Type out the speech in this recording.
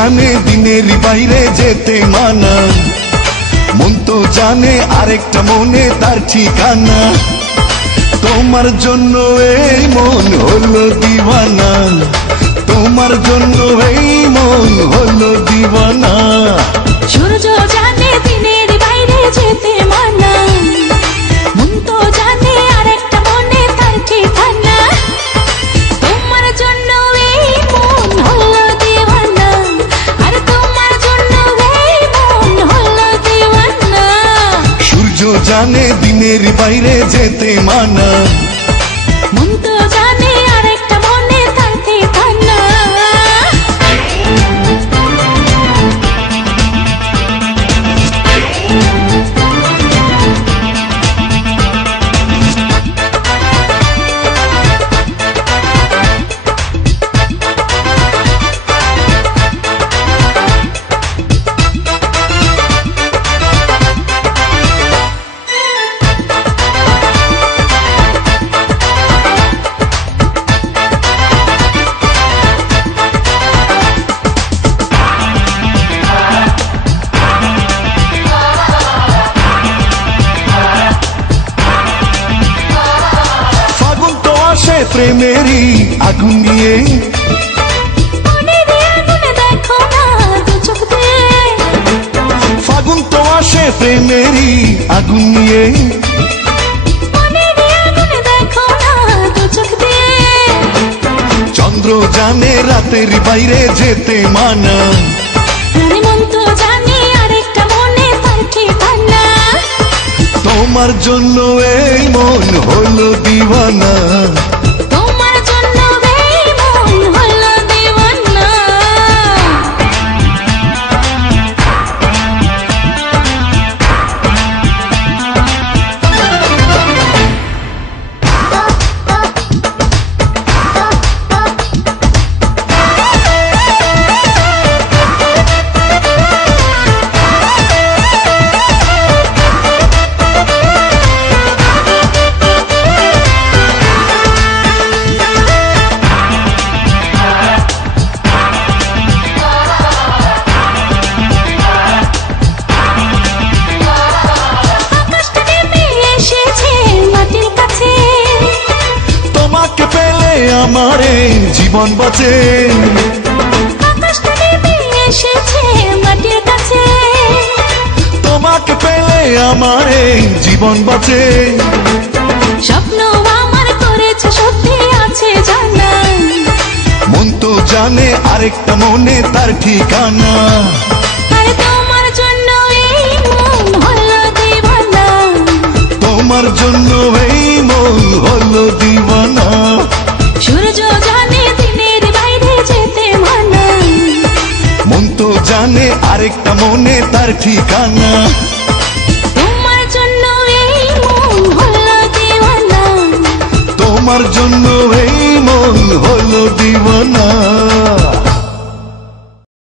জানে দিনের বাইরে যেতে মানা, মন তো জানে আরেকটা মনে তার ঠিকানা। তোমার জন্য এই মন হলো দিওয়ানা, তোমার জন্য এই মন হলো দিওয়ানা। সূর্য জানে দিনের বাইরে যেতে মানা, মন তো জানে আরেকটা মনে তার ঠিকানা। তোমার জন্য এই মন হলো দিওয়ানা, আর তোমার জন্য এই মন হলো দিওয়ানা। সূর্য জানে দিনের বাইরে যেতে মানা, মন তো জানে আরেকটা মনে তার ঠিকানা। প্রেমেরই আগুন নিয়ে, ফাগুন তো আসে প্রেমেরই আগুন নিয়ে। চন্দ্র জানে রাতের বাইরে যেতে মানা, মন তো জানে আরেকটা মনে তার ঠিকানা। তোমার জন্য এই মন হলো দিওয়ানা, তোমার জন্য এই মন হলো দিওয়ানা। আমারে জীবন বাঁচে, আকাশটা নেমে এসেছে মাটির কাছে। তোমাকে পেলে আমারে জীবন বাঁচে। স্বপ্ন আমার করেছে সত্যি আছে জানা, মন তো জানে আরেকটা মনে তার ঠিকানা। আর তোমার জন্য এই মন হলো দিওয়ানা, তোমার জন্য এই মন হলো দিওয়ানা। সূর্য জানে দিনের বাইরে যেতে মানা, মন তো জানে আরেকটা মনে তার ঠিকানা। তোমার জন্য এই মন হলো দিওয়ানা, তোমার জন্য এই মন হলো দিওয়ানা।